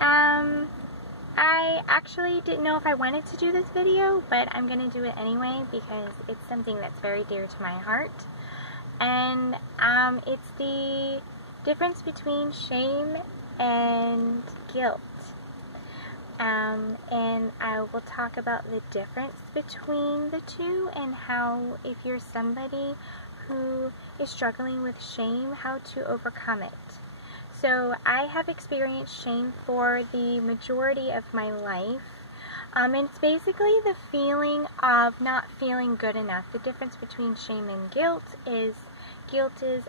I actually didn't know if I wanted to do this video, but I'm going to do it anyway because it's something that's very dear to my heart. And it's the difference between shame and guilt. And I will talk about the difference between the two and how, if you're somebody who is struggling with shame, how to overcome it. So I have experienced shame for the majority of my life. And it's basically the feeling of not feeling good enough. The difference between shame and guilt is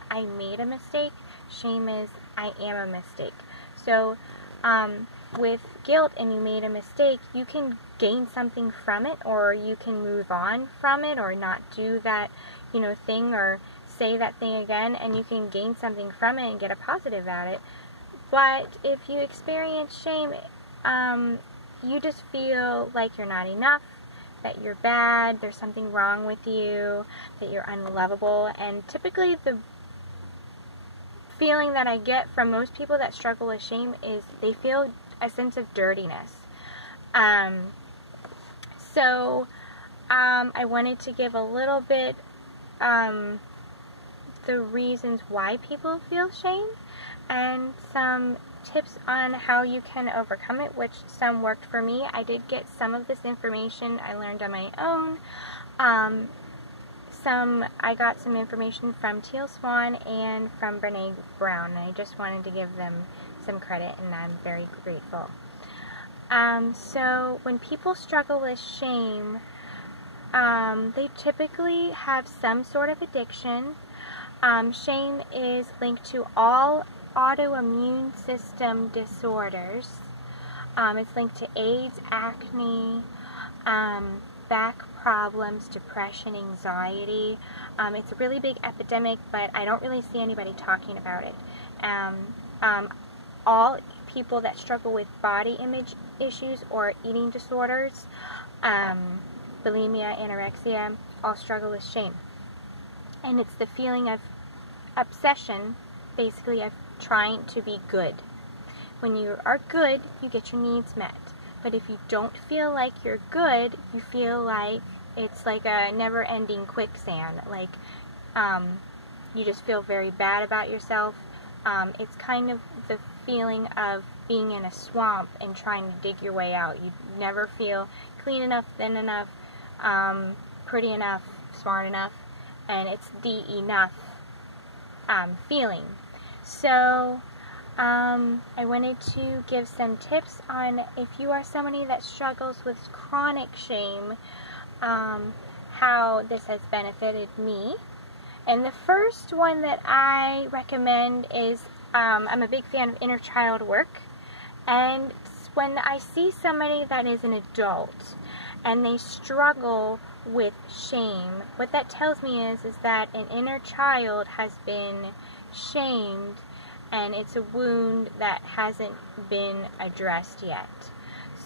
I made a mistake. Shame is I am a mistake. So with guilt and you made a mistake, you can gain something from it, or you can move on from it, or not do that, thing, or say that thing again, and you can gain something from it and get a positive at it. But if you experience shame, you just feel like you're not enough, that you're bad, there's something wrong with you, that you're unlovable. And typically the feeling that I get from most people that struggle with shame is they feel a sense of dirtiness. So I wanted to give a little bit the reasons why people feel shame and some tips on how you can overcome it, which some worked for me. I did get some of this information I learned on my own. I got some information from Teal Swan and from Brene Brown, and I just wanted to give them some credit, and I'm very grateful. So when people struggle with shame, they typically have some sort of addiction. Shame is linked to all autoimmune system disorders. It's linked to AIDS, acne, back problems, depression, anxiety. It's a really big epidemic, but I don't really see anybody talking about it. All people that struggle with body image issues or eating disorders, bulimia, anorexia, all struggle with shame. And it's the feeling of obsession, basically, of trying to be good. When you are good, you get your needs met. But if you don't feel like you're good, you feel like it's like a never-ending quicksand. Like, you just feel very bad about yourself. It's kind of the feeling of being in a swamp and trying to dig your way out. You never feel clean enough, thin enough, pretty enough, smart enough, and it's the enough feeling. So I wanted to give some tips on if you are somebody that struggles with chronic shame, how this has benefited me. And the first one that I recommend is, I'm a big fan of inner child work, and when I see somebody that is an adult and they struggle with shame, what that tells me is that an inner child has been shamed, and it's a wound that hasn't been addressed yet.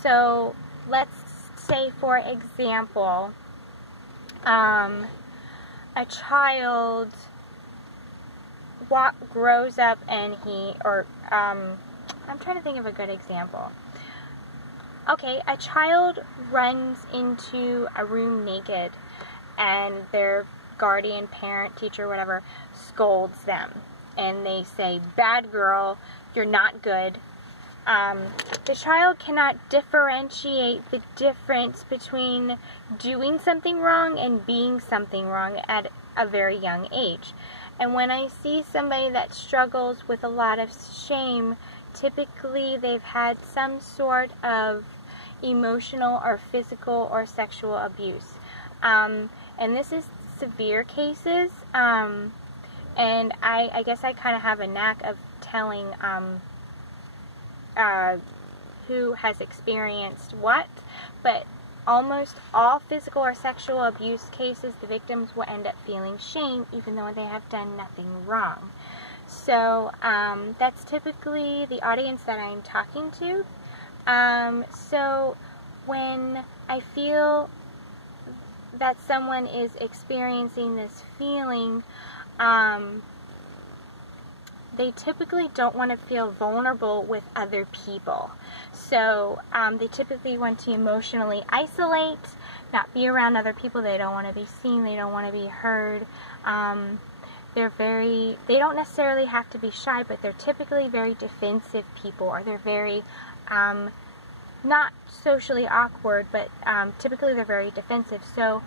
So let's say, for example, a child grows up and I'm trying to think of a good example. Okay, a child runs into a room naked and their guardian, parent, teacher, whatever, scolds them. And they say, "Bad girl, you're not good." The child cannot differentiate the difference between doing something wrong and being something wrong at a very young age. And when I see somebody that struggles with a lot of shame, typically they've had some sort of emotional or physical or sexual abuse. And this is severe cases. And I guess I kind of have a knack of telling who has experienced what, but almost all physical or sexual abuse cases, the victims will end up feeling shame even though they have done nothing wrong. So that's typically the audience that I'm talking to. So when I feel that someone is experiencing this feeling, they typically don't want to feel vulnerable with other people. So they typically want to emotionally isolate, not be around other people. They don't want to be seen. They don't want to be heard. They don't necessarily have to be shy, but they're typically very defensive people, or they're very, not socially awkward, but typically they're very defensive. So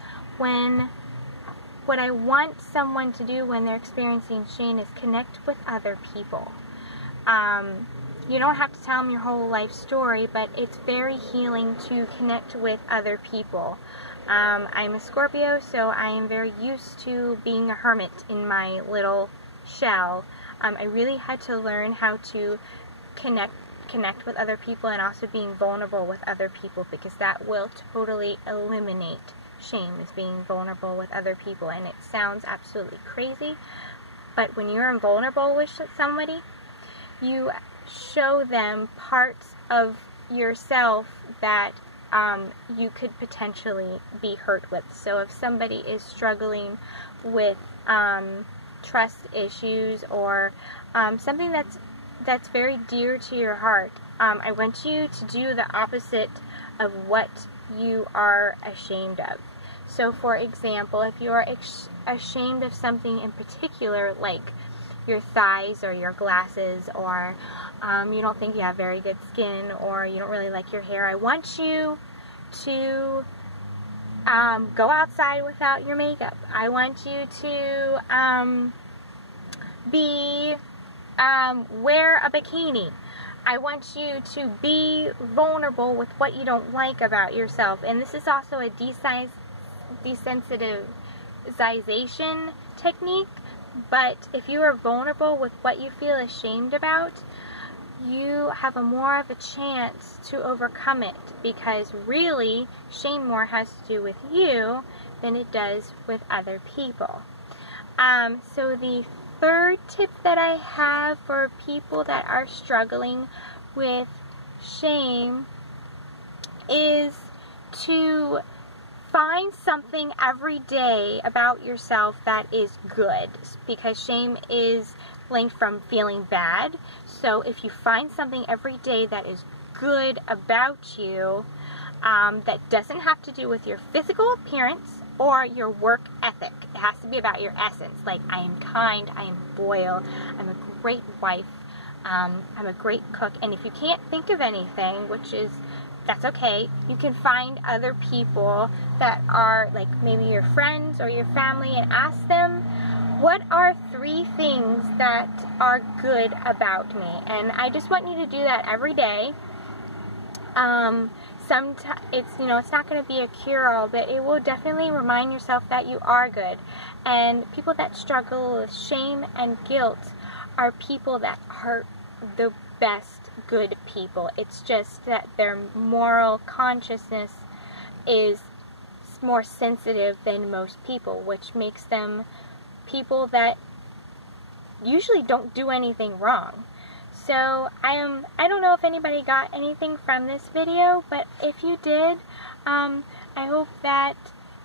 what I want someone to do when they're experiencing shame is connect with other people. You don't have to tell them your whole life story, but it's very healing to connect with other people. I'm a Scorpio, so I am very used to being a hermit in my little shell. I really had to learn how to connect with other people, and also being vulnerable with other people, because that will totally eliminate shame, is being vulnerable with other people. And it sounds absolutely crazy, but when you're invulnerable with somebody, you show them parts of yourself that you could potentially be hurt with. So if somebody is struggling with trust issues, or something that's very dear to your heart, I want you to do the opposite of what you are ashamed of. So for example, if you are ashamed of something in particular, like your thighs or your glasses, or you don't think you have very good skin, or you don't really like your hair, I want you to go outside without your makeup. I want you to wear a bikini. I want you to be vulnerable with what you don't like about yourself. And this is also a desensitization technique. But if you are vulnerable with what you feel ashamed about, you have more of a chance to overcome it, because really, shame more has to do with you than it does with other people. So the third tip that I have for people that are struggling with shame is to find something every day about yourself that is good, because shame is linked from feeling bad. So if you find something every day that is good about you, that doesn't have to do with your physical appearance or your work ethic. It has to be about your essence. Like, I am kind, I am loyal, I'm a great wife, I'm a great cook. And if you can't think of anything, that's okay, you can find other people that are like maybe your friends or your family, and ask them, what are 3 things that are good about me? And I just want you to do that every day. Sometimes it's not going to be a cure-all, but it will definitely remind yourself that you are good. And people that struggle with shame and guilt are people that are the best good people. It's just that their moral consciousness is more sensitive than most people, which makes them people that usually don't do anything wrong. So I don't know if anybody got anything from this video, but if you did, I hope that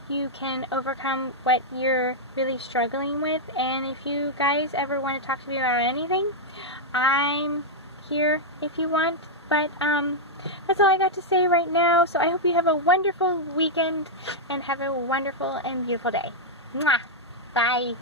you can overcome what you're really struggling with. And if you guys ever want to talk to me about anything, I'm here if you want. But that's all I got to say right now. So I hope you have a wonderful weekend and have a wonderful and beautiful day. Mwah! Bye!